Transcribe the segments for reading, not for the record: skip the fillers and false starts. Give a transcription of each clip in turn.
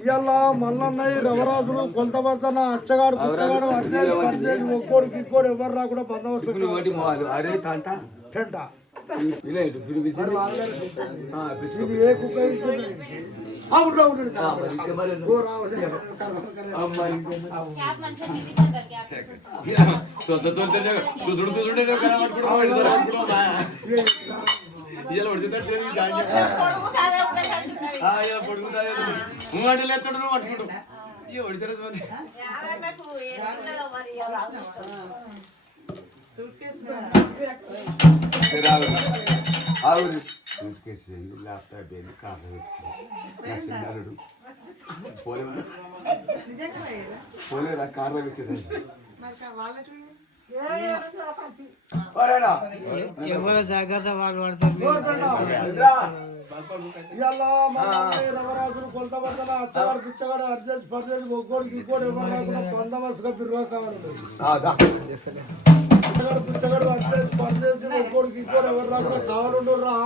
ఇవాళ మల్లన్నయ్య రవరాజులు కొంతమంది అచ్చగాడు పుచ్చగాడు అర్జేసి ఒక్కోడు గిక్కోడు ఎవరు రాకుండా బందోబస్తు అరే టెంట ఇది ఏ కుక్క పడుకుంటా పట్టుకుంటాం ఆవురు ల్యాప్టాప్ కారు పోలేరా కార్లో పెట్టేది ఎవరో జాగ్రత్త వాళ్ళు పడతారు రవరాజులు కొంతమంది అచ్చగాడు పిచ్చగాడు అర్జెంట్ పర్జెంట్ ఒక్కోడు గిక్కోడు ఎవరు రాకుండా బందోబస్తుగా బిర్రో కావాలి పిచ్చగాడు అర్జెంట్ పర్జెంట్ ఒక్కోడు గిక్కోడు ఎవరు రాకుండా కావాలంటుర్రా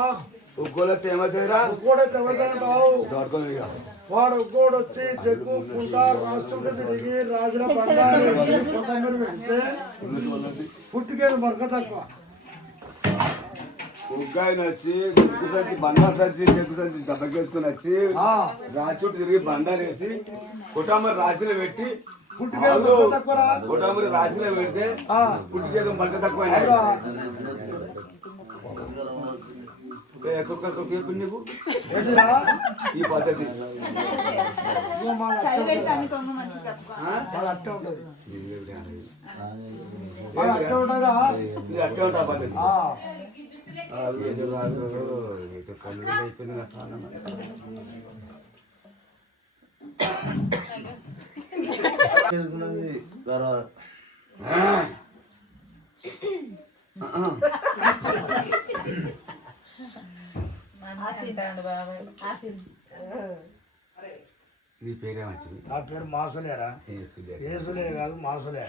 ఒక్కోళ్ళతో ఏమవుతుందిరా ఒక్కోడైతే ఎవరికైనా వాడు ఒక్కోడు వచ్చి చెక్కుకుంటా రాష్ట్రం తిరిగి రాజుల బండారు పెడితే పుట్టికేది మరక తక్కువ ఉగ్గాయన వచ్చి చెక్కు సంచి బండారు సంచి చెక్కు సంచి దెబ్బకేసుకుని వచ్చి రాచుట్టు తిరిగి బండారు వేసి కుటామరి రాశిలో పెట్టి కుటామరి రాశిలో పెడితే పుట్టికేది మరక తక్కువ నీకు ఈ పద్ధతి అట్టే ఉంటా పద్ధతి కళ్ళు అయిపోయింది నా చాలా నీ పేరేమంటుంది నా పేరు మాసులేరా ఏసులే కాదు మాసులే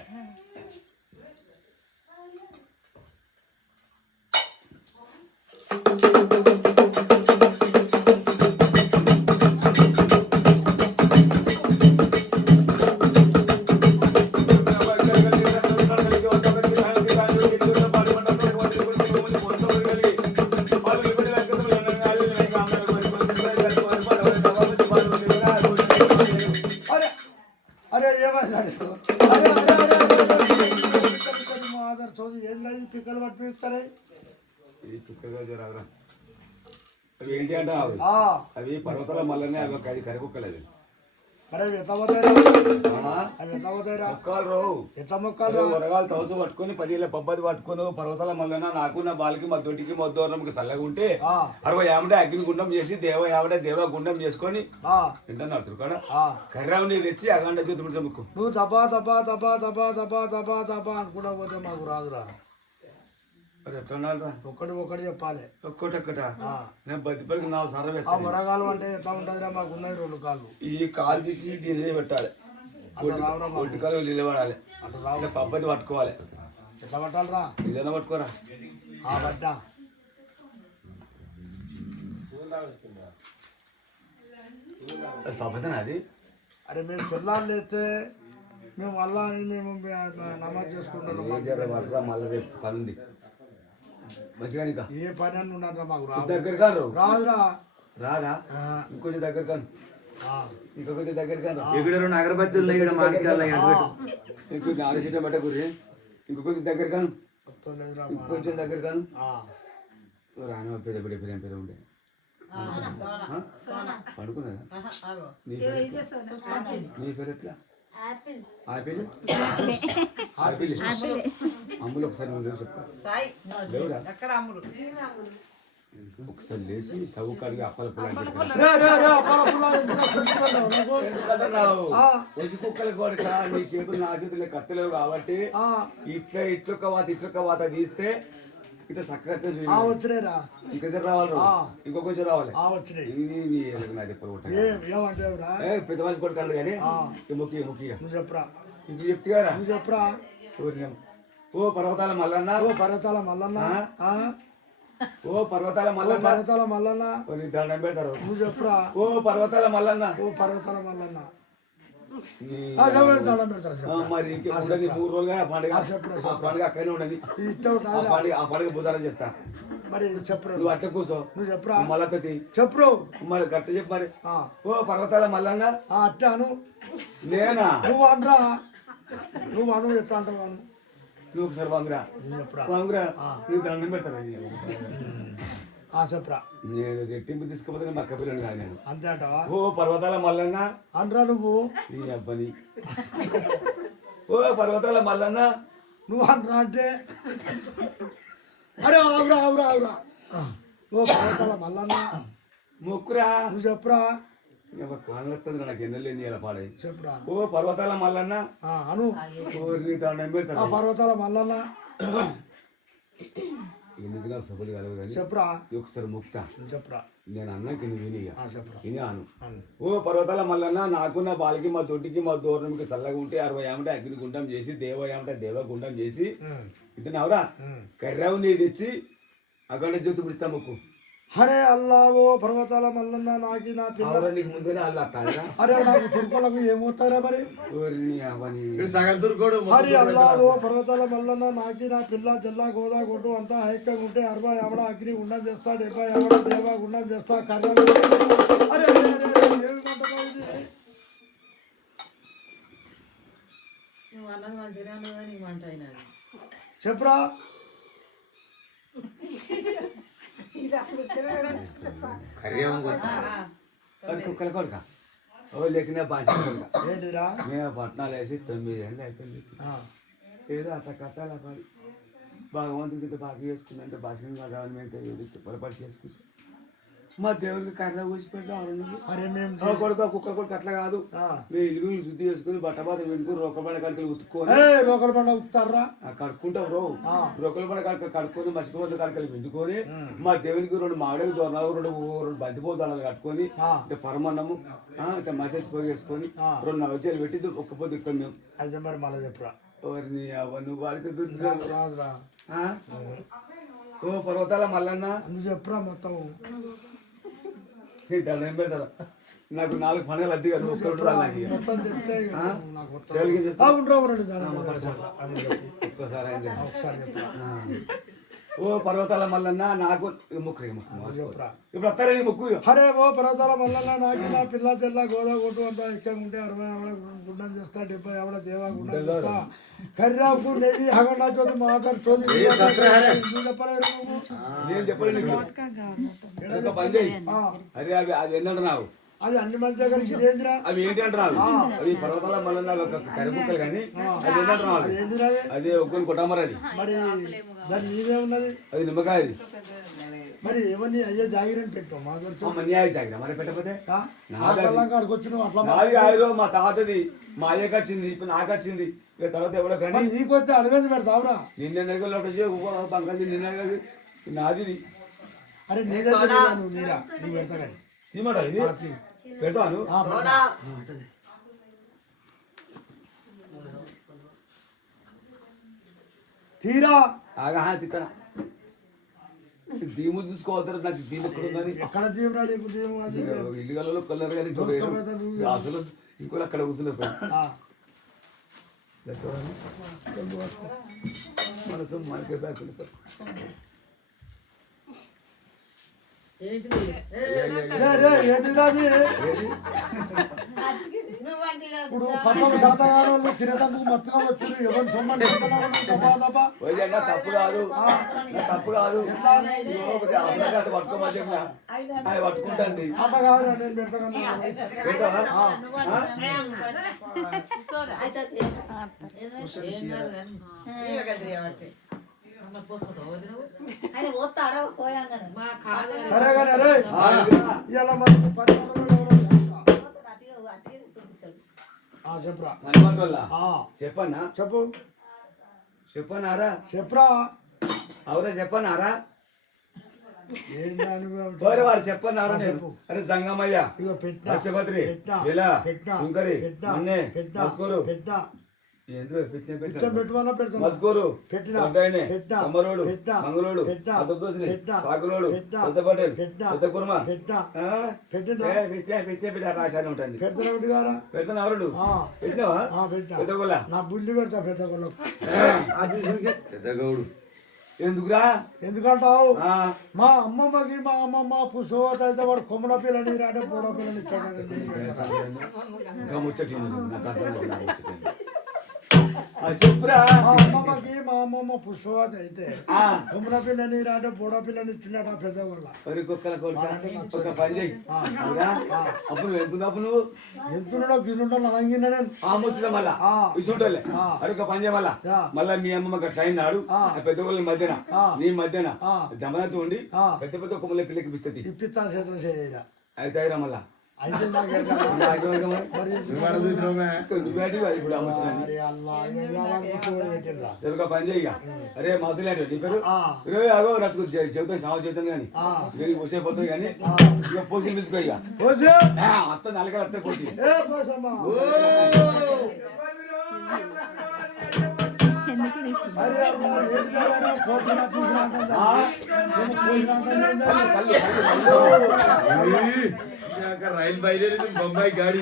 పిక్కలు పట్టిస్తారే అవి ఏంటి అంటే అవి పర్వతాల మల్లనే అవి అది కరికొక్కలేదు వరగాలు తవసు పట్టుకుని 10 పబ్బది పట్టుకుని పర్వతాల మల్లన నాకు నా బాలకి మా దొడ్డికి మా దూరంకి చల్లగా ఉంటే 60 యామడే అగ్ని గుండం చేసి దేవ గుండం చేసుకొని తింటున్నారు కూడా కర్రావు నీరు తెచ్చి అగండ చూతుడు చముక్కు నువ్వు దబా దబా దబా దబా దబా దబా దబా అనుకున్నా పోతే మాకు రాదురా ఒకటి చెప్పాలి ఒక్కటొక్కట నేను బతిపడికి నా సరవే వరగాలు అంటే ఎట్లా ఉంటుందిరా మాకు ఉన్నాయి 2 కాళ్ళు ఈ కాలు తీసి నీళ్ళు పెట్టాలి ఒట్టి కాలు నిలబడాలి అట్లా పబ్బది పట్టుకోవాలి ఎట్లా పట్టాలరా ఇదైనా పట్టుకోరా బట్ట పబ్బదేనా అది అరే మేము చెల్లాలు లేస్తే మేము మళ్ళా మేము నమాజ్ చేసుకుంటాం మళ్ళీ రేపు పని ఉంది మంచిగా ఏ పని అని ఉన్నారా మాకు దగ్గర కాదు రాదురా రాదా ఇంకొంచెం దగ్గర కాను ఇంకొంచెం దగ్గర కాదు ఇక్కడ అగరబత్తులు ఇంకొంచెం ఆలోచించ బట్ట గురి ఇంకొంచెం దగ్గర కాను ఇంకొంచెం దగ్గర కాను రాను పెద్ద పెద్ద పెద్ద పెద్ద ఉండే పడుకున్నదా నీ పేరు ఎట్లా ఆపిల్ ఆపిల్ అమ్ములు ఒకసారి చెప్తా ఒకసారి లేచి స్టవ్ కాడికి అప్పల పులాసి కుక్కలు కూడా నీ చేతులు నా చేతులు కత్తలేవు కాబట్టి ఇట్లొక్క వాత తీస్తే ఇట్లా చక్కగా వచ్చినాయిరా ఇంకా రావాలి ఇంకో కొంచెం రావాలి పెద్ద మనిషి కొడుకండు కానీ ముఖ్యంగా నువ్వు చెప్పరా ఇంక చెప్తారా నువ్వు చెప్పరా ఓ పర్వతాల మల్లన్న పర్వతాల మల్లన్న ఓ పర్వతాల ఓ మల్లన్న పర్వతాల మల్లన్న ఓ నీ దండం పెడతారు నువ్వు చెప్పురా ఓ పర్వతాల మల్లన్న ఓ పర్వతాల మల్లన్న నీ- ఎవరు దండం పెడతారు ఆ, మరి ఇంకేముండదు 3 రోజులుగా ఆ పండుగ ఆ పండుగ అక్కడనే ఉండదు ఇష్టం ఆ పండుగ బుధారం చేస్తా మరి చెప్పురా నువ్వు అట్ట కూర్చో నువ్వు చెప్పురా నువ్వు మళ్ళీ చెప్పురు మరి గట్ట చెప్పు మరి ఆ, ఓ పర్వతాల మల్లన్న అట్టాను నేనా నువ్వు అనరా నువ్వు అను ఎట్లా అంటావు అను నువ్వు ఒకసారి వంగురా నువ్వు చెప్పురా వంగురా నువ్వు దండం పెడతాను చెప్పురా నేను రెట్టింపు తీసుకుపోతే మక్క పిల్లని కాదు నేను అంతే అంటావా ఓ పర్వతాల మల్లన్న అనరా నువ్వు నీ అబ్బని ఓ పర్వతాల మల్లన్న నువ్వు అనరా అంటే అరే ఆవురా ఆవురా ఆవురా ఓ పర్వతాల మల్లన్న మొక్కురా నువ్వు చెప్పురా కానొస్తుంది నాకు ఎన్నెళ్ళేంది ఇలా పాడై చెప్పురా ఓ పర్వతాల మల్లన్న అను ఓ నీ దండం ఆ పెడతాను పర్వతాల మల్లన్న ఎందుకు నాకు సభలు కలవు కానీ చెప్పురా ఒకసారి ముక్త చెప్పురా నేను అన్నాకి నువ్వు విని చెప్పురా విని అను అను ఓ పర్వతాల మల్లన్న నాకు నా బాలికి మా తొట్టికి మా దూరంకి చల్లగా ఉంటే 60 ఏమంటే అగ్ని గుండం చేసి దేవ ఏమంటే దేవ గుండం చేసి ఇంటున్నావురా కర్రావు నీ తెచ్చి అక్కడ జ్యోతి పిడుస్తా మొక్కు హరే అల్లా ఓ పర్వతాల మల్లన్న నాకి నా పిల్ల అవురా నీకు ముందునే అల్లా కాదురా అరే నాకు తుర్కోలకు ఏమవుతారా మరి ఓరి అవని సగం దుర్గోడు హరి అల్లా ఓ పర్వతాల మల్లన్న నాకి నా పిల్ల జల్లా గోదా కొట్టు అంతా ఐక్యంగా ఉంటే 60 ఎవడ అగ్ని గుండం చేస్తా 70 ఎవడ దేవ గుండం చేస్తా కర్రలు అరే అరే అరే ఏమి మంటపం ఇది చెప్పురా కుక్కల కొడుక ఓ లేకనే బాధ్యత కొడుక ఏంటిరా మేము పట్నాలు వేసి 9 ఏళ్ళు అయిపోయింది ఏదో అట్లా కట్టాల పడి భగవంతుడికి బాగా చేసుకుందంటే భాషణం కావాలని మేము పొరపాటు చేసుకుంటాం మా దేవుడికి కర్ర కూసి పెడతాం అరే మేము కొడుకు కుక్క కొడుకు అట్లా కాదు మేము ఇల్లు శుద్ధి చేసుకుని బట్టబాత పెట్టుకుని రొక్కబడి కడుకులు ఉతుక్కొని లోకల్ పండుగ ఉత్తారా కడుక్కుంటాం రో రొక్కల పడి కడుక్కొని మసిపోతే కడకలు పెట్టుకొని మా దేవునికి 2 మామిడి దొరనాలు 2 బంతిపోతాలు కట్టుకొని పరమన్నము ఇంకా మసేజ్ పోయి వేసుకొని 2 నవజాలు పెట్టి ఒక్క పొద్దు ఇక్కడ మేము అయితే మరి మళ్ళీ చెప్పురా ఎవరిని అవన్నీ వాడికి రాదురా ఓ పర్వతాల మల్లన్న నువ్వు చెప్పురా మొత్తం దండం పెడతారా నాకు 4 పండుగలు అద్దెగా నువ్వు ఒక్కడు నాకు ఇక. మొత్తం చెప్తే ఇక ఆ? నాకు మొత్తం తెలుగు చేస్తా. ఉండరా ఉండండి దాని ఒక్కసారి అయింది. ఒకసారి చెప్పురా ఓ పర్వతాల మల్లన్న నాకు ముక్కు చెప్పురా ఇప్పుడు వస్తారా నీ ముక్కు హరే ఓ పర్వతాల మల్లన్న నాకి నా పిల్ల తెల్ల గోదా కొట్టు అంతా ఇష్టంగా ఉంటే 60 ఎవడ గుండం చేస్తా 70 ఎవడ దేవా గుండం చేస్తా కర్రాకు నెయ్యి హగండా చోది మాటర్ చోది చెప్పలేదు నువ్వు నేను చెప్పలేదు నీకు ఒక పని చేయి అదే అది అది ఏంటంటున్నావు అది అన్ని మంది దగ్గరికి ఇదేంటిరా అవి ఏంటి అంటున్నావు అవి పర్వతాల మల్లన్న ఒక కరిముక్కలు కానీ అది ఏంటంటున్నావు ఏంటిరా అది? అదే ఒక్కని కొట్టమరి అది మరి దాని మీదే ఉన్నది అది నిమ్మకాయ అది మరి ఏమని అయ్యే జాగిరని పెట్టు మా దగ్గర మన్యాయ జాగ్రత్త మరి పెట్టకపోతే కాడికి వచ్చి నువ్వు అట్లా నాది కాదు మా తాతది మా అయ్యకి వచ్చింది ఇప్పుడు నాకు వచ్చింది ఇక తర్వాత ఎవడో కానీ మరి నీకు వచ్చి అడగదు పెడతావురా నిన్న బంగాళీ నిన్న అడగదు. నాది ఇది. అరే నీ దగ్గర లేదా నువ్వు నీరా నువ్వు పెడతా కానీ తీయమాట ఇది పెడతాను తీరా ఆగా తిక్కన దీము చూసుకోవద్దు నాకు దీము ఎక్కడ ఉందని అక్కడ తీవ్రా నీకు తీవ్రం అది ఇల్లుగలలో కలర్ కానీ అసలు ఇంకో అక్కడ కూర్చున్నారు మనసు మనకే బ్యాకులు ఏంటిదా అది? ఇప్పుడు పక్కన శాతగారు తినేటందుకు మొత్తగా వచ్చారు ఎవరు సొమ్మని తప్పు కాదు తప్పు కాదు అటు పట్టుకోమని అది పట్టుకుంటుంది అట్లా కాదు నేను పెడతాను సరే కానీ అరే ఇలా మనకు చెప్పురా మనమంటోళ్ళ చెప్పన్నా చెప్పు చెప్పన్నారా చెప్పురా అవురా చెప్పన్నారా ఏంటని వేరే వారు చెప్పన్నారా నేను అరే జంగమయ్య ఇక పెట్టా లక్షపత్రి పెట్టా ఇలా పెట్టా శంకరి పెట్టా అన్నే పెట్టా మస్కూరు పెట్టా పిచ్చం పెట్టుమన్నా పెడతాను మస్కూరు పెట్టినా కొట్టాయనే పెట్టినా కమ్మరోడు పెట్టినా మంగళోడు పెట్టినా అద్దోసిని పెట్టినా సాకులోడు పెట్టినా పెద్ద పటేల్ పెట్టినా పెద్ద కుర్మ పెట్టినా ఆ? పెట్టినా పిచ్చే బిడ్డ రాశానే ఉంటుంది పెడతాను ఒకటి గారా పెడతాను ఎవరుడు పెట్టినావా పెట్టినా పెద్ద గోళ్ళ నా బుల్లి పెడతా పెద్ద కొలకు పెద్ద గౌడు ఎందుకురా ఎందుకంటావు ఆ, మా అమ్మమ్మకి మా అమ్మమ్మ పుష్పవత అయితే వాడు కొమ్మడ పిల్లని రాడే పొడ పిల్లని ఇచ్చాడు ఇంకా ముచ్చటి నాకు అర్థం కాదు, ముచ్చటి. ఆ, చెప్పురా మా అమ్మమ్మకి మా అమ్మమ్మ పుష్పవత అయితే ఆ, కొమ్మడ పిల్లని రాడే పొడ పిల్లని ఇచ్చినట పెద్ద కొల్ల మరి కుక్కల కొడుక ఒక పని చెయ్యి అవునా? అప్పుడు నువ్వు ఎంతున్నప్పుడు నువ్వు ఎంతున్నా గిన్నుంటా నలంగిన నేను ఆ ముచ్చట మళ్ళా ఆ. ఇసుంటలే మరి ఒక పని చేయ మళ్ళా ఆ. మళ్ళా మీ అమ్మమ్మ ట్రైన్ నాడు ఆ. పెద్ద వాళ్ళ మధ్యన ఆ. నీ మధ్యన ఆ. దమనతో ఉండి ఆ. పెద్ద పెద్ద కొమ్మల పిల్లకి పిస్తుంది ఇప్పిస్తాను చేతులు చేయరా అయితే రా మళ్ళా అయితే నాకేం కాదు. నాకేమనుకో మరి? మరి నువ్వేంటివి అది ఇప్పుడు ఆ ముచ్చట. మరి అల్లా ఏం కావాలి కూర్చోబెట్టి పెట్టిండ్రా. సరే ఒక పని చెయ్యి అరే మాసులేంటి నీ పేరు ఆ. ఇరవై ఆగో రచ్చుకు చెబుతాను సాగు చేద్దాం కానీ ఆ. మీరు పోసేపోతుంది కానీ ఇక పోసి పిలుచుకో ఇక పోసి. అత్త నలగలు అత్తే పోసి ఏ పోసమ్మా. మరి అల్లా ఏం చేయాలి? పోసినా తీసినా అంటుందా? నేను పోసినా అంటాను ఏంది? రైలు బయలుదేరింది బొంబాయి గాడి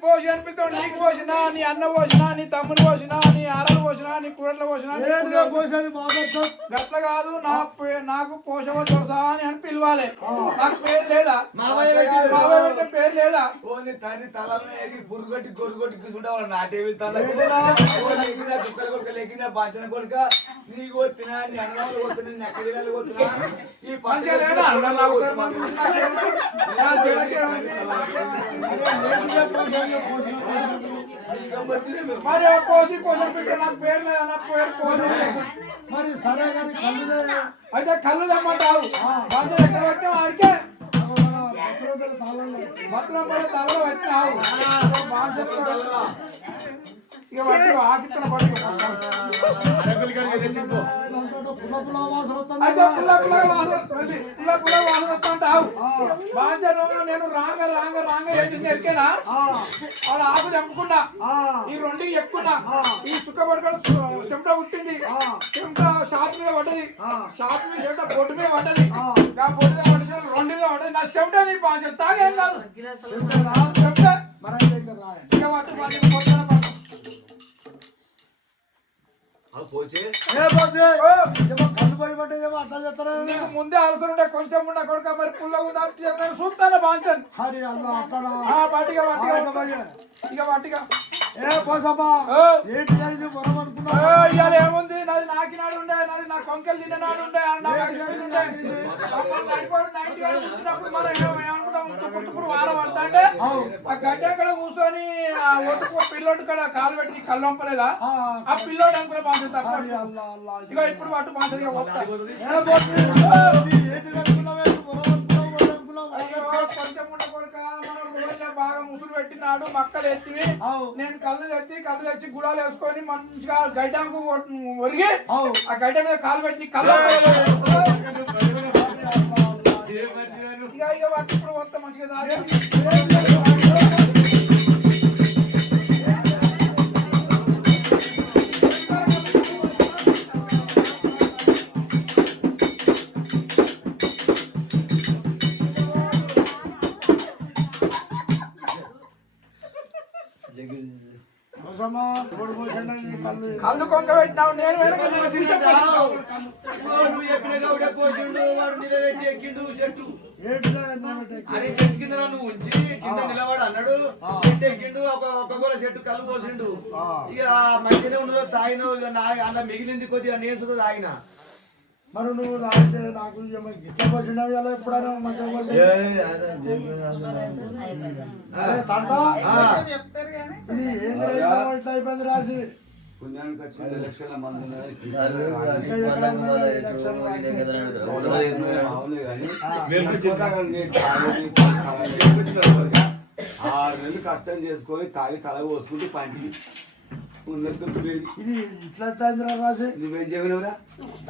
పోసి అనిపిస్తావు. నీకు పోసినా, నీ అన్న పోసినా, నీ తమ్ముని పోసినా, నీ ఆడలు పోసినా, నీ కూరలు పోసినా, నీ ఏంటిదో పోసేది మాట్లాడతాం. గట్ల కాదు. నాకు పోషవ దొరసా అని పిలవాలి. నాకు పేరు లేదా? మావయ్య పెట్టే పేరు లేదా? ఓని తల్లి తలలో ఎగి పురుగొట్టి గొరుగొట్టి కూర్చుంటే వాళ్ళ నాటేవి తల దుక్కల కొడుక లెక్కిన బాధ్యత కొడుక నీకు వచ్చినా నీ అన్నవాళ్ళు పోతున్నా నీ అక్క జిల్లాలు పోతున్నా ఈ మంచిగా లేదా? అన్న నాకు మరి పోసి పోషణ పెట్టే నాకు పేరు లేదా? నా పేరు పోసి. మరి సరే కానీ కళ్ళు అయితే కళ్ళు తెమ్మంటావు. మంచిగా ఎక్కడ పెట్టినా వాడికే భద్రం పడే తలలో పెట్టినావు. ఇక వాటి ఆకిత్తన పడుకో. అయితే పుల్ల పుల్ల వాసన వస్తుంటావు. బాధ్యత నేను రాంగ ఏం చేసిన ఎరికేనా? వాడు ఆకు తెంపుకున్నా, ఈ రెండు ఎక్కున్నా, ఈ చుక్క పడుకొని చెమట పుట్టింది, చెమట షాప్ మీద పడ్డది, షాప్ మీద చెమట బొడ్డు మీద పడ్డది, ఆ బొడ్డు మీద పడ్డది, రెండు మీద పడ్డది. నా చెమట నీ బాధ్యత తాగేం కాదు. చెమట ఇక పట్టు బాధ్యత పొద్దున పట్టు. కళ్ళు పోయి పట్టే ఏమో అట్లా చెప్తారా? నీకు ముందే అవసరం ఉంటే కొంచెం ఉన్న కొడుక మరి పుల్లగా చూస్తాను బాధ్యత. హరి అల్లా అక్కడ పట్టిగా ఇక పట్టిగా ఏ పోసమ్మా ఏంటి ఇది మనం అనుకున్నా ఇవాళ ఏముంది? నాది నాకినాడు ఉండే, నాది నా కొంకెలు తిన్ననాడు ఉండే, పుట్టుకుడు వార పడతాంటే ఆ గడ్డ అక్కడ కూర్చొని ఆ ఒట్టుకు పిల్లోడు కాడ కాలు పెట్టి కళ్ళు వంపలేదా? ఆ పిల్లోడు అనుకునే బాధ్యత. ఇక ఇప్పుడు పట్టు బాధ్యత కొంచెం ఉండ కొడుక మనం రోజున బాగా ముసులు పెట్టినాడు మక్కలు ఎత్తివి. నేను కళ్ళు తెచ్చి గుడాలు వేసుకొని మంచిగా గడ్డకు ఒరిగి ఆ గడ్డ మీద కాలు పెట్టి కళ్ళు ఇక పట్టి ఇప్పుడు మొత్తం మంచిగా కళ్ళు కళ్ళు కొంక పెట్టినావు నేను వెనక నువ్వు ఎక్కడ గౌడ కోసిండు వాడు నిలబెట్టి ఎక్కిండు చెట్టు ఏంటిదా అని చెట్టు కింద నువ్వు ఉంచి కింద నిలబడు అన్నాడు చెట్టు ఎక్కిండు ఒక గోల చెట్టు కళ్ళు పోసిండు ఇక మంచిగా ఉండదు తాగిన అలా మిగిలింది కొద్దిగా నేర్చుకు తాగిన మరి నువ్వు తాగితే నాకు గిట్ల పోసినావు ఇలా ఎప్పుడైనా మంచిగా పోసి తంట ఇది ఏం ఇట్లా అయిపోయింది రాసి పుణ్యానికి వచ్చిన లక్షల మంది ఉన్నారు. అవును కానీ ఆరు నెలలు కష్టం చేసుకొని తాగి తల పోసుకుంటూ పంచి ఉన్నది ఇది ఇట్లా అయిందిరా రాసి నువ్వేం చేయవురా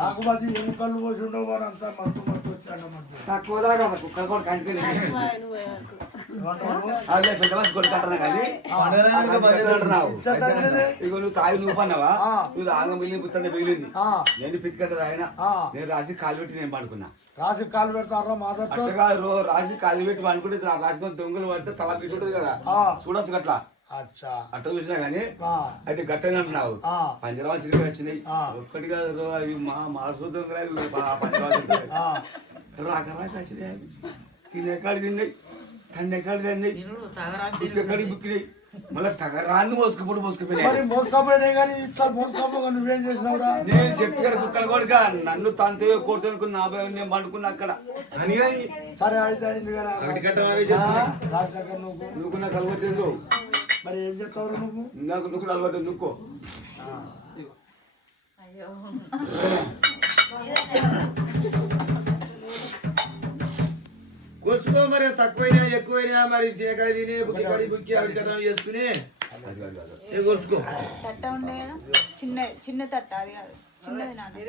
నాకు అది ఏం కళ్ళు పోసి ఉండవు వాడు అంతా మత్తు మత్తు వచ్చాడు తక్కువ దాకా కుక్కలు కూడా కంటికి అదే పెద్ద మంచి కొడుకుంటున్నా కానీ ఇగో నువ్వు తాగి నువ్వు పన్నావా నువ్వు ఆగం మిగిలిన పుత్తంగా మిగిలింది నేను పిచ్చికట్ట ఆయన నేను రాసి కాలు పెట్టి నేను పండుకున్నా రాసి కాలు పెడతారా మాదట్టు రాసి కాలు పెట్టి పండుకుంటే రాసుకొని దొంగలు పడితే తల పిచ్చుంటది కదా చూడొచ్చు అట్లా అట్ట చూసినా గానీ అయితే గట్టని అంటున్నావు పంజరాలు తిరిగి వచ్చినాయి ఒక్కటి కాదు అవి మాసు దొంగలు పంజరాలు రాక రాక వచ్చినాయి తినేకాడు తిన్నాయి కన్నెకాడు తిన్నాయి ఎక్కడికి బుక్కినాయి మళ్ళీ తగరాన్ని మోసుకుపోయినాయి మోసుకపోయినాయి కానీ ఇట్లా మోసుకోపోగా నువ్వేం చేసినావురా నేను చెప్పాను కుక్కలు కొడుక నన్ను తంతే కొడుతునుకు నా భయం నేను పండుకున్నా అక్కడ అని సరే అయితే అయింది కదా రాజు దగ్గర నువ్వు నాకు అలవాటు మరి ఏం చెప్తావు నువ్వు నాకు నువ్వు కూడా అలవాటు నువ్వు కూర్చుకో మరి తక్కువైనా ఎక్కువైనా మరి తినకడి తినే బుక్కి కడి బుక్కి అవి కథ చేసుకుని కూర్చుకో తట్ట ఉండే కదా చిన్న తట్ట అది కాదు చిన్నది నాది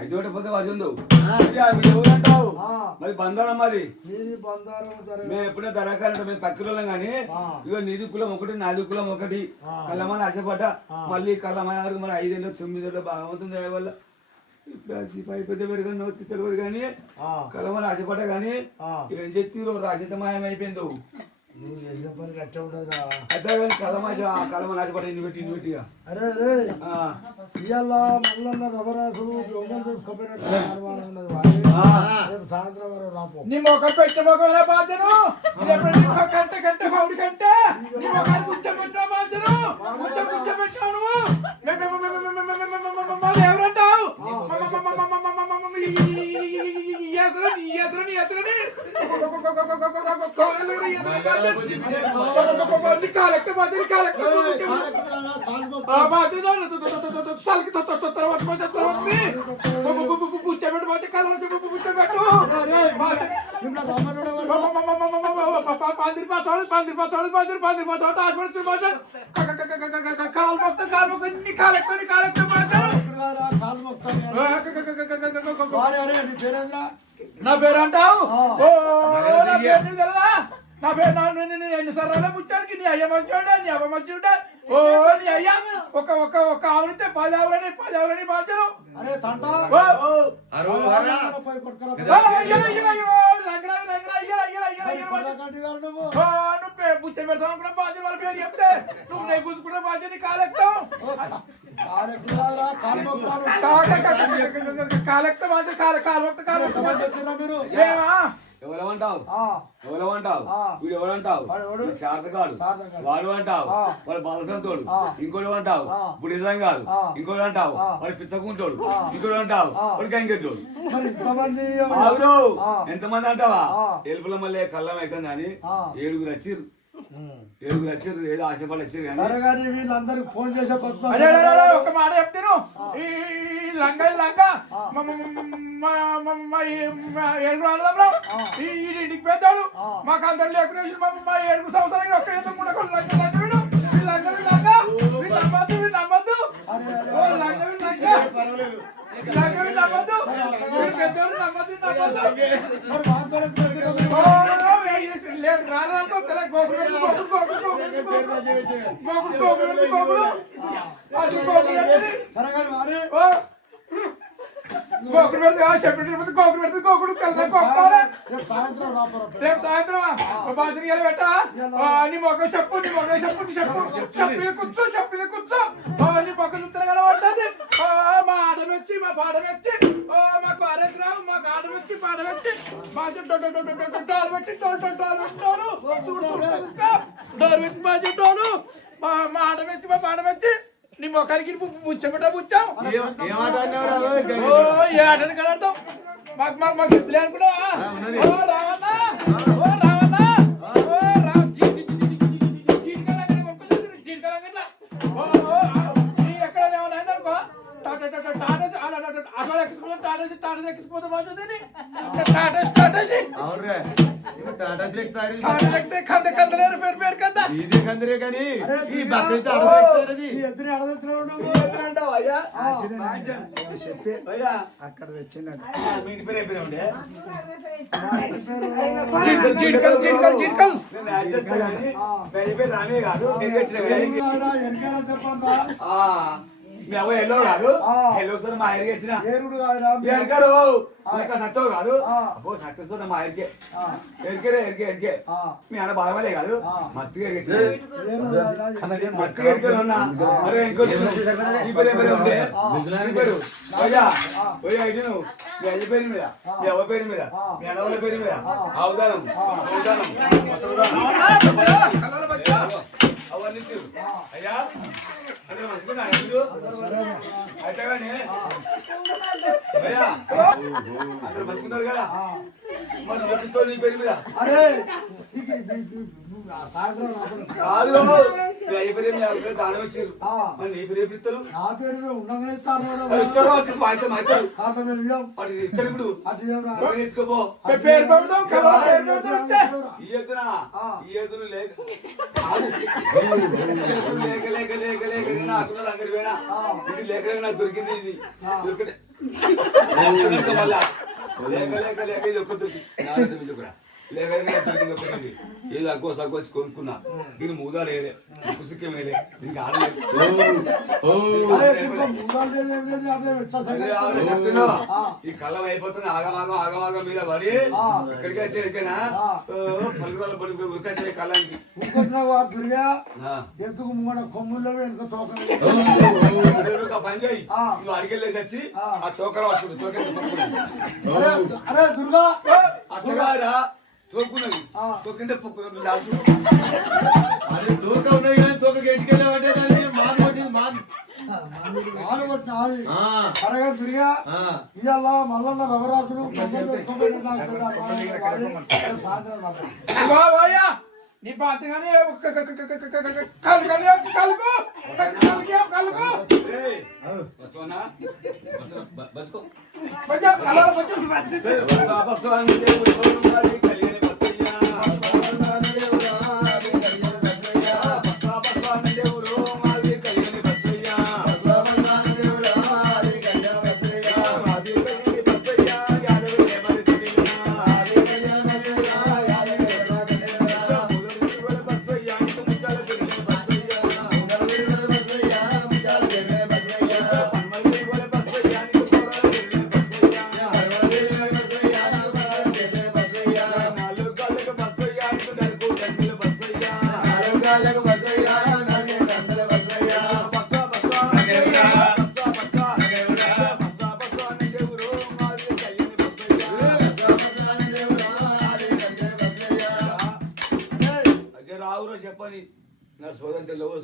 ఐదోటి పోతే అది ఉందో ఎవరంటావు మరి బంధారం మరి మేము ఎప్పుడో ధరకాలంటే మేము తక్కువ కానీ ఇగో నీది కులం ఒకటి నాది కులం ఒకటి కళ్ళమని ఆశపడ్డ మళ్ళీ కళ్ళమయ్యారు మరి 5 ఏళ్ళు 9 ఏళ్ళు బాగుంటుంది వల్ల పెద్ద పెరుగు నోతి తెలియదు కానీ కళ్ళమని ఆశపడ్డా కానీ ఏం చెప్తూ రాజితమాయం అయిపోయిందో నువ్వు చేసిన పని కట్టే ఉండదురా అదే కానీ కళ్ళమని ఆశపడ్డా ఇన్ని పెట్టిగా అరే అరే ఇవాళ మల్లన్న రవరాసు దొంగలు చూసుకోపోయినట్టు సాయంత్రం వరకు రాపో నీ మొక్క పెట్టే మొక్కల బాధ్యను కంటే కంటే పౌడి కంటే నీ మొక్కలు కూర్చోబెట్టా బాధ్యను కూర్చోబెట్టాను ఎవరంటావు కాలెక్ట బాధ్యత కాలెక్ట కూర్చోబెట్టు బాధ్యత కాలం కూర్చోబెట్టు నా పేరు అంటావు నా పేరు ఎన్ని సర్రాలే ముచ్చానికి నీ అయ్య మంచివాడే నీ అవ్వ మంచివాడే ఓ నీ అయ్యా ఒక ఆవునితే 10 ఆవులని బాధ్యను నువ్వు పుచ్చ పెడతావు కూడా బాధ్యత వాళ్ళ పేరు చెప్తే నువ్వు నేను గుంజుకున్న బాధ్యత కాలెక్తావు కాలెక్త బాధ్యత కాలెక్త మీరు ఏమా ఎవరంటావు ఎవరమంటావు వీడు ఎవరంటావు శాతకాడు వాడు అంటావు వాడు బలసంతోడు ఇంకోటి అంటావు ఇప్పుడు నిజం కాదు ఇంకోటి అంటావు వాడు పిచ్చకుంటోడు ఇంకోటి అంటావు వాడు కంకెట్టోడు ఎంతమంది అంటావా ఎలుపుల మళ్ళీ కళ్ళం అవుతుంది అని 7 వచ్చిర్రు ఏదో ఆశపడి వచ్చారు వీళ్ళందరికి ఫోన్ చేసే ఒక మాట చెప్తాను ఈ లంగ ఇంటికి పెద్దాడు మాకు అందరు లేకుండా మా 7 సంవత్సరాలు ఒక్క నమ్మద్దు గోకుడు పెడితే చెప్పి గోకుడు పెడితే గోకుడు కలిసి రేపు సాయంత్రం బాత్రూమ్ పెట్టా నీ మొక్క చెప్పు నీ మొక్క చెప్పు చెప్పి కూర్చో నీ మొక్క చూస్తే కనబడుతుంది మా ఆడమెచ్చి మా పాడమెచ్చి మా పారేసిరావు మా ఆడమెచ్చి పాడమెచ్చి మా డోర్ పెట్టి మా డోరు మా ఆడమెచ్చి మా పాడమెచ్చి నీ మొక్కడికి బుచ్చబెట్ట బుచ్చాం ఏ ఆటని కడతాం మాకు ఎద్దులే అనుకున్నా రావన్నా అక్కడ తెచ్చిందండి మీ అవ్వ ఎల్లో కాదు ఎల్లో సార్ మా ఆయనకి వచ్చిన ఎరకరు సత్తావు కాదు అబ్బో సత్తా మా ఆయనకే ఎరికే మీ అన్న బాధమలే కాదు మత్తిగా మత్తిగా ఎరికలు ఉన్నా అరే ఇంకోటి ఈ పేరు ఉంటే ఈ పేరు పోయా ఇటు నువ్వు మీ అయ్య పేరు మీద మీ అవ్వ పేరు మీద మీ అన్నవాళ్ళ పేరు మీద అవదానం అవన్నీ అయ్యా అదే మంచిగా అయితే కానీ అయ్యా అందరు మంచుకున్నారు కదా మరి నోటితో నీ పేరు మీద అరే కాదు అయ్య పేరు మీద దానం ఇచ్చారు మరి నీ పేరు ఇస్తారు నా పేరు ఉండగానే ఇస్తారు ఇస్తారు ఇప్పుడు నేర్చుకోపో ఈ ఎదురు లేక లేక లేక లేక లేక నాకు అంగడి పోయినా ఇది లేక నాకు దొరికింది ఇది దొరికటే మళ్ళా లేక లేక లేక ఇది ఒక్క దొరికి లేక దొరికింది ఒక్కటి ఏదో అగ్గో సగ్గు వచ్చి కొనుక్కున్నా దీని మూదాడేదే పుసుకేమేలే దీనికి ఆడలేదు ఈ కళ్ళం అయిపోతుంది ఆగమాగం మీద పడి ఇక్కడికి వచ్చేనా పలుకురాల పడి ఉరికొచ్చే కళ్ళానికి ఎందుకు మన కొమ్ముల్లో వెనుక తోకలు పని చేయి నువ్వు అడిగెళ్ళేసి వచ్చి ఆ టోకర వచ్చి అరే దుర్గా అట్టుగారా తోకున్నది తోకింటే పొక్కు దాచు అరే తోక ఉన్నది కానీ తోక ఎట్టుకెళ్ళామంటే దానికి మాది కొట్టింది మాది అరగా దుర్గా ఇవాళ మల్లన్న నవరాత్రులు నీ బాతగానే కలుగు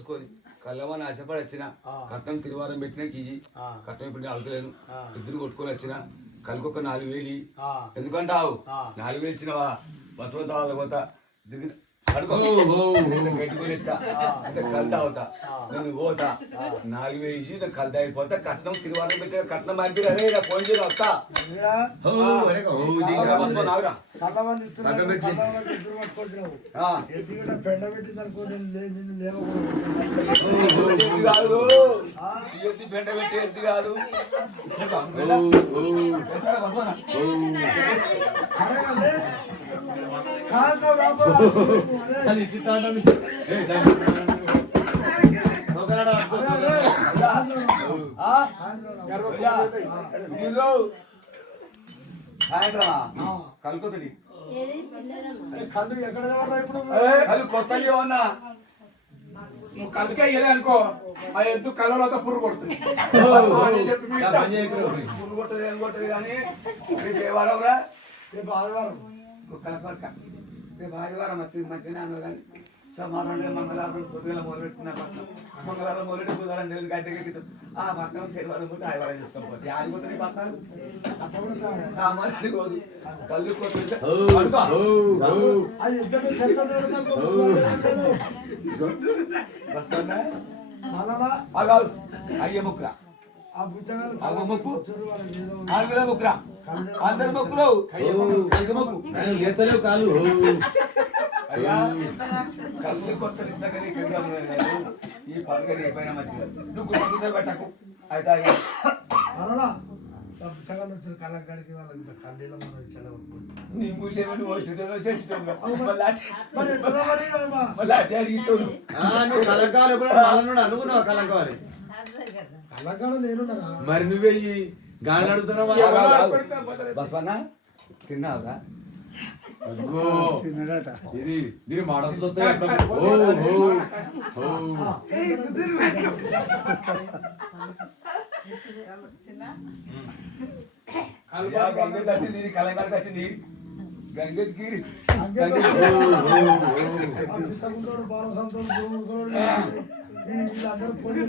తోసుకొని కళ్ళమని ఆశపడి వచ్చిన కట్నం తిరువారం పెట్టిన కీజీ కట్నం ఇప్పుడు నేను అడగలేను ఇద్దరు కొట్టుకొని వచ్చిన కలికొక 4,000 ఎందుకంటావు 4,000 ఇచ్చినవా బస్సు తాళాలి పోతా దిగి గడ్డుకొని అంటే కలుతా అవుతా నేను పోతా 4,000 ఇచ్చి కలుతా అయిపోతా కట్నం తిరువారం పెట్టిన కట్నం పంపి అదే ఫోన్ చేసి వస్తా కళ్ళవని ఇద్దరు పట్టుకొచ్చినావు ఎందుకంటే పెండ పెట్టింది అనుకో నేను లేవకూడదు కాదు ఎత్తి పెంట పెట్టి ఎత్తి కాదు సాయంత్రమా కలుపుతుంది కళ్ళు ఎక్కడ ఇప్పుడు కళ్ళు కొత్తగా ఉన్నా నువ్వు కళ్ళకే ఇయ్యలే అనుకో ఆ ఎద్దు కళ్ళలో పురుగు కొడుతుంది పురుగు కొట్టదు ఏం కొట్టదు కానీ రేపు ఏ వారం రా రేపు ఆదివారం కలపడక రేపు ఆదివారం వచ్చింది మంచిగా అన్నారు కానీ సమాధానం మంగళవారం పొద్దుగల మొదలెట్టుకున్న పట్నం మంగళవారం మొదలెట్టి బుధవారం దేవుని గద్దెకి ఆ పట్నం శనివారం పోతే ఆదివారం చేసుకోకపోతే ఆడిపోతుంది పట్నాలు సామాన్యుడి పోదు కళ్ళు కొట్టు అది ఇద్దరు అయ్య ముక్కురా ఆ బుచ్చగాలు అవ్వ ముక్కు ఆంధ్ర ముక్కురా అందరి ముక్కులు ముక్కు కాలు అయ్యా కళ్ళు కొత్త ఈ పండుగ ఎప్పుడైనా మంచిగా నువ్వు గుర్తు పెట్టకు అయితే అయ్యా అలా బుచ్చగాలు వచ్చిన కళ్ళకాడికి వాళ్ళకి కళ్ళీలో మనం చెలవనుకుంటాం నీ ముళ్ళేమని వచ్చేటో చచ్చిపోతావు మళ్ళీ అటే అడిగితావు కలంకాలు కూడా అనుకున్నావు కలంకాలి కళ్ళకాడ నేనున్నారా మరి నువ్వే గాలి అడుగుతున్నావా బస్వన్న తిన్నావురా తిన్నాడట ఇది దీని మోడల్స్ గంగకి వచ్చింది కలంకారికి వచ్చింది గంగకి వీళ్ళందరూ పోయి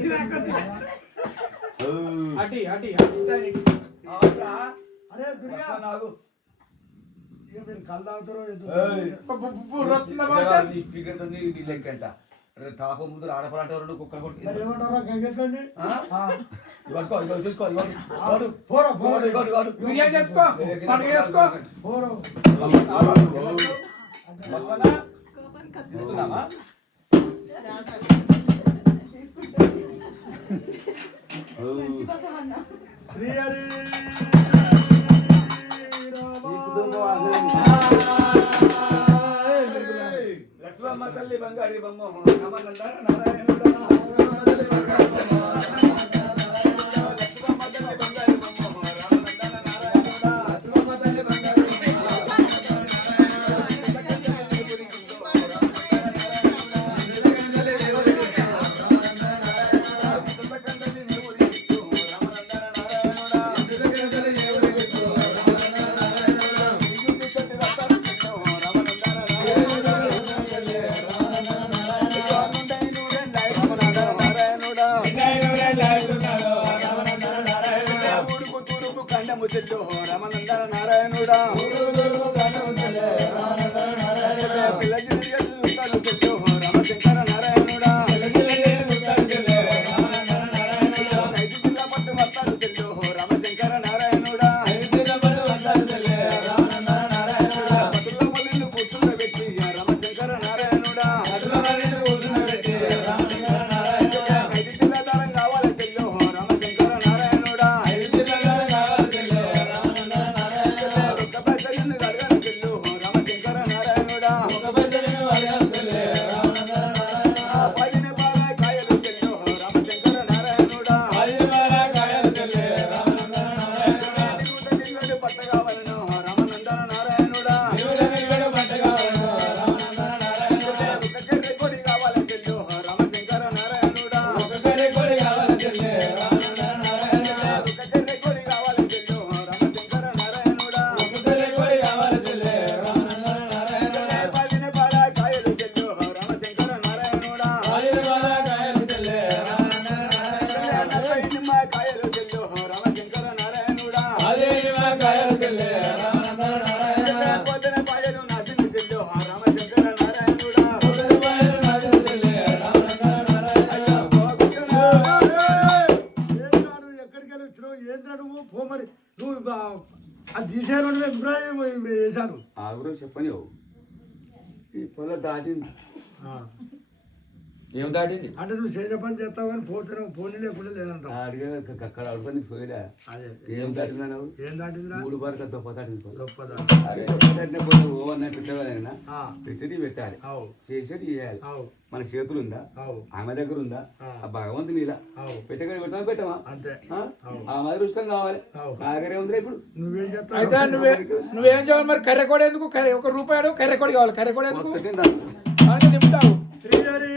అటి అటి అరే దుర్గా నాకు ఇక మీరు కళ్ళు తాగుతారో లెక్కంట తాప ముందు ఆడపడాట కుక్క కొట్టి ఏమంటారా గంగెట్లండి చూసుకో పోరా పోరా బిర్యానీ చేసుకో పండుగ చేసుకో పోరా తీసుకున్నామా శ్రీ హరి లక్ష్మమ్మ తల్లి బంగారి బొమ్మ నారాయణుడా ఈ చేను వేశాను ఆగురో చెప్పని ఈ పొల దాటింది. ఏం దాటింది అంటే నువ్వు చేసే పని చేస్తావు కానీ పోనీ లేకుండా లేదంటావు. అడిగే అక్కడ అడుగుని పోయిరా అదే ఏం దాటిందన్నావు? ఏం దాటిందిరా? 3 బార్ల దొప్ప దాటింది. గొప్పదా? అదే దొప్ప దాటిన పోయి ఓ అన్న పెట్టేవాళ్ళైనా పెట్టేది పెట్టాలి, అవు చేసేది చేయాలి. అవు మన చేతులు ఉందా, అవు ఆమె దగ్గర ఉందా, ఆ భగవంతుని ఇలా అవు పెట్టగలి పెట్టమని పెట్టమా, అంతే. ఆ మాదిరి ఇష్టం కావాలి. నా దగ్గరే ఉందిరా ఇప్పుడు. నువ్వేం చేస్తావు? అయితే నువ్వేం చేయాలి మరి? కర్రెకోడి ఎందుకు? ₹1 కర్రెకోడి కావాలి. కర్రెకోడి ఎందుకు అలాగే తిప్పుతావు? శ్రీహరి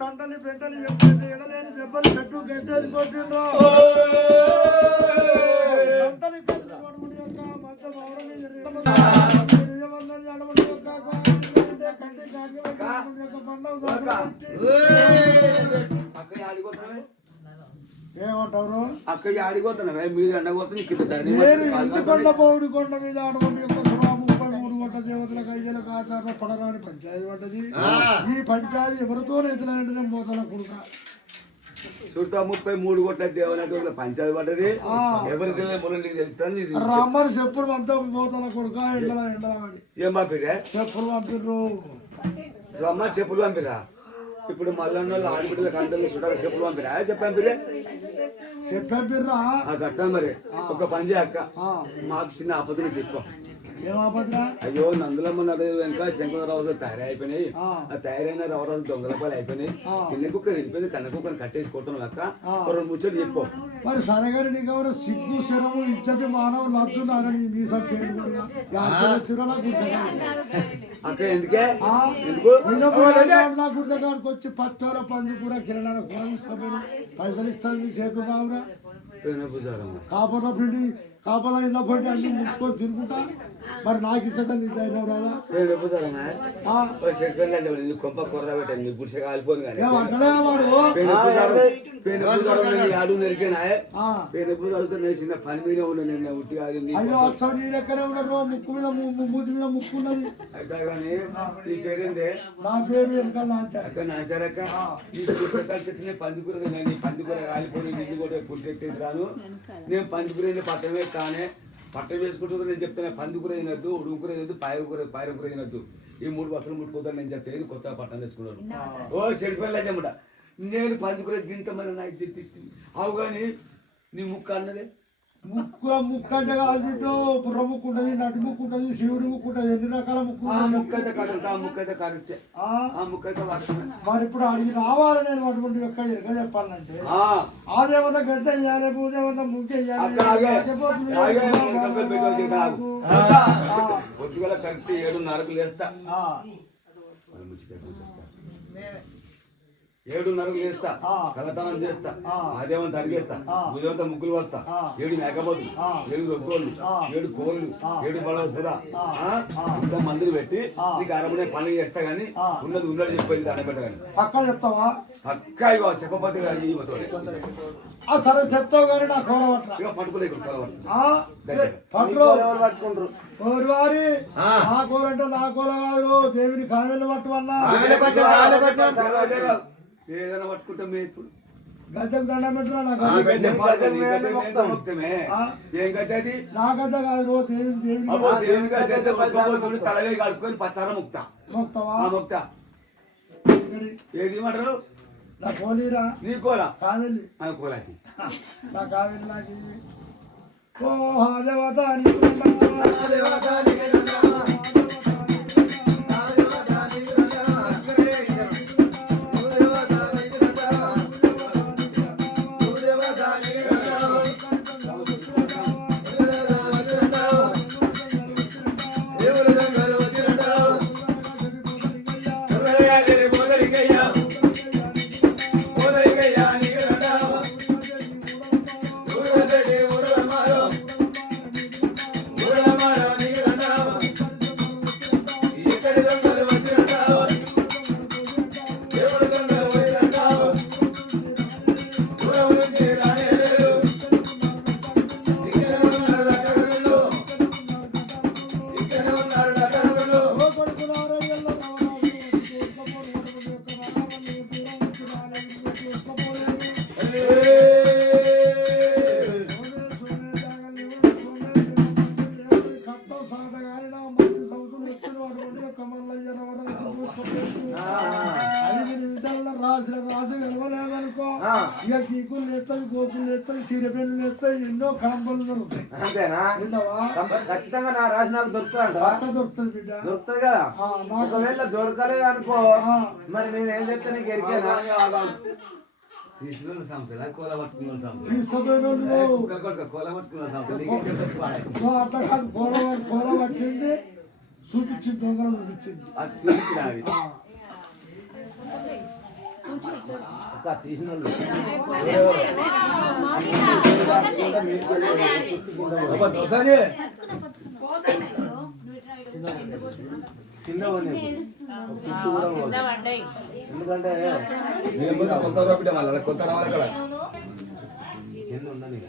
తండని పెంటని చెప్పేసి ఎడలేని దెబ్బలు చెట్టు గడ్డేది కొట్టిండ్రు. తంటని కలిసి కొడుకుని యొక్క మధ్య మౌడని నిజమన్నది అడవుని యొక్క కంటి కాకి యొక్క పండుగ ఏమంటారు? అక్కడికి ఆడిపోతున్నావే మీరు ఎండపోతుంది కింద నేను ఇంటి కొండ పౌడి కొండ మీద అడవుని యొక్క 33 కోట్ల దేవతలకు అయ్యలకు ఆచార పడరాని పంచాయతీ పడ్డది. ఈ పంచాయతీ ఎవరితో ఎదురైంటే మోతల కుడుక చుట్టూ 33 కోట్ల దేవాలయాల పంచాయతీ పడ్డది. ఎవరి నీకు తెలుస్తుంది. రమ్మని చెప్పులు అంతా మోతల కుడుక ఎండల ఎండలమని ఏం పంపిరే? చెప్పులు పంపిర్రు. రమ్మ చెప్పులు పంపిరా? ఇప్పుడు మల్లన్న ఆడిబిడ్డల కంటలు చుట్టాల చెప్పులు పంపిరా? చెప్పంపిరే చెప్పిర్రా? కట్టా మరి ఒక పని చేయక్క, మాకు చిన్న ఆపదలు చెప్పు. ఏమాపద్రా? అయ్యో నందులమ్మ నడువు వెనక శంకరరావు తయారైపోయినాయి. ఆ తయారైన రవరాజు దొంగల పాలు అయిపోయినాయి. కింద కుక్కని వెళ్ళిపోయింది, కన్న కుక్కని కట్టేసుకోవటం లెక్క 2 ముచ్చట్లు చెప్పు. మరి సరగారి నీకెవరు సిగ్గు శరము ఇచ్చది మానవ లబ్ధున్నారని మీ పేరు తిరలా అక్క ఎందుకే ఎందుకు నా గుడ్డగానికి వచ్చి 10 పంది కూడా కిరణాల కూడా పైసలు ఇస్తాను చేతులు కావురా. కాపల పిండి కాపల ఇలా పడి అన్ని ముట్టుకొని తిరుగుతా. మరి నాకు ఇచ్చదా నీ ధైర్యం రాదా? కొంప కొర్ర పెట్టండి గుడిసె కాలిపోను కానీ ఏమంటాడే వాడు ఆడు నరికేనా పెనుపు చదువుతున్నా చిన్న పని మీద ఉన్నా నిన్న ఉట్టి కాదు. అయ్యో వస్తావు నీ దగ్గరే ఉన్నారు. ముక్కు మీద మూతి మీద ముక్కు ఉన్నది. అయితే కానీ నీ పేరేందే? నా పేరు వెనకాల అక్క నాచారక్క నీ పుస్తకాలు పందికూర నీ పందికూర కాలిపోయి నిన్ను కూడా పుట్టెట్టేసి రాను. నేను పందికూర పట్టమే కానే పట్టం వేసుకుంటూ నేను చెప్తాను. పందికూర తినద్దు, ఉడుకుకూర తినద్దు, పాయకూర తినద్దు. ఈ 3 బస్సులు ముట్టుకుంటాను నేను చెప్తే కొత్త పట్టం తెచ్చుకున్నాను. ఓ చెడిపోయిన చెమ్మట నేను పందికూర గింత మరి నాకు తెచ్చి అవు కానీ నీ ముక్క అన్నదే. ముక్కు అంటే కాదు, బుర్ర ముక్కు ఉంటుంది, నటి ముక్కు ఉంటుంది, శివుడి ముక్కు ఉంటుంది, ఎన్ని రకాల ముక్కు. ముక్క అయితే కడుగుతా, ఆ ముక్క అయితే కడిగితే ఆ ముక్క అయితే వాడుతుంది. మరి ఇప్పుడు అడిగి రావాలి నేను అటువంటి యొక్క ఎరగ చెప్పాలంటే ఆ దేవత గద్ద వేయాలి, భూదేవత ముగ్గు పొద్దుగల కరెక్ట్ 7:30కు లేస్తా. 7:30కు లేస్తా, కలతనం చేస్తా, ఆదేవంత అడిగేస్తా, భూదేవంత ముగ్గులు వస్తా, 7 మేకపోతులు, 7 రొట్టోళ్ళు, 7 కోళ్ళు, 7 బలవసురా ఇంత మందులు పెట్టి నీకు అరబడే పనులు చేస్తా గానీ ఉన్నది ఉన్నది చెప్పేది దండపెట్టగాని పక్క చెప్తావా? పక్కా ఇక చెప్పపోతే సరే చెప్తావు కానీ నా కోలవట్ల ఇక పట్టుకోలేదు పట్టుకుంటారు. వారి నా కోలంటే నా కోల కాదు, దేవుని కాయలు పట్టువన్నా ఏదైనా పట్టుకుంటాం మేము ఇప్పుడు. గద్దెకు దండం పెట్టినా ఏం కట్టేది నా గద్ద కాదు, దేవుని తలవే కడుక్కొని పచ్చార ముక్తా ముక్తా. ఏది మాటలు నా కోలీరా? నీ కోలా కావేలి కోలాకి నా కావేలి నాకు ఓ దేవత ఊరమారో రాసిన రాజు గెలవలేదనుకో ఇక కీకులు నేస్తాయి గోకులు నేస్తాయి సీరపెన్నులు నేస్తాయి ఎన్నో కాంపలు దొరుకుతాయి అంతేనా విన్నావా? ఖచ్చితంగా నా రాసి నాకు దొరుకుతుందంట అట్ట దొరుకుతుంది బిడ్డ దొరుకుతుంది కదా నాకు ఒకవేళ దొరకలేదు అనుకో మరి నేను ఏం చెప్తే నీకు ఎరికేనా తీసుకున్న సంపద కోల పట్టుకున్న సంపద తీసుకోపోయిన నువ్వు కోల పట్టుకున్న సంపద నీకేం చెప్తే పాడే నువ్వు అట్లా కాదు కూర పట్టింది చూపించింది దొంగలు చూపించింది అది చూపించినవి తీసిన దోసాని కింద ఎందుకంటే బిడ్డ మళ్ళీ కొత్త రావాలి కదా కింద ఉండని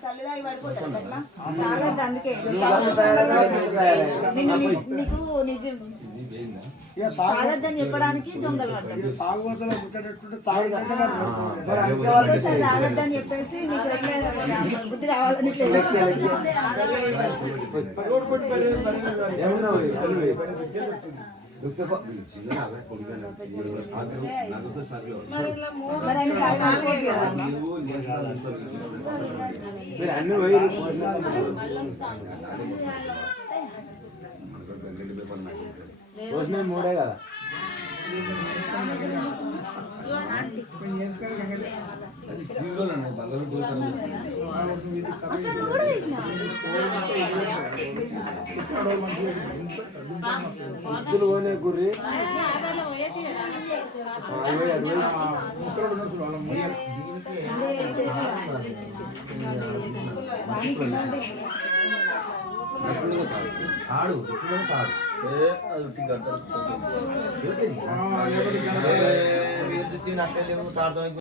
తల్లిదాగి పడిపోతాడు అట్లా తాగద్దు అందుకే నీకు నిజం ఇక తాగద్దని చెప్పడానికి దొంగలు పడతాడు తాగుబోతులు ముట్టేటట్టుంటే తాగుతుంటే ఒక్కోసారి తాగద్దని చెప్పేసి నీకు వెళ్ళలేదు బుద్ధి రావాలని మరి ఆయన తాగకపోతే కదా. మీరు అన్ని పోయి రోజు మూడే కదా పోనే గుర్రి ఆడు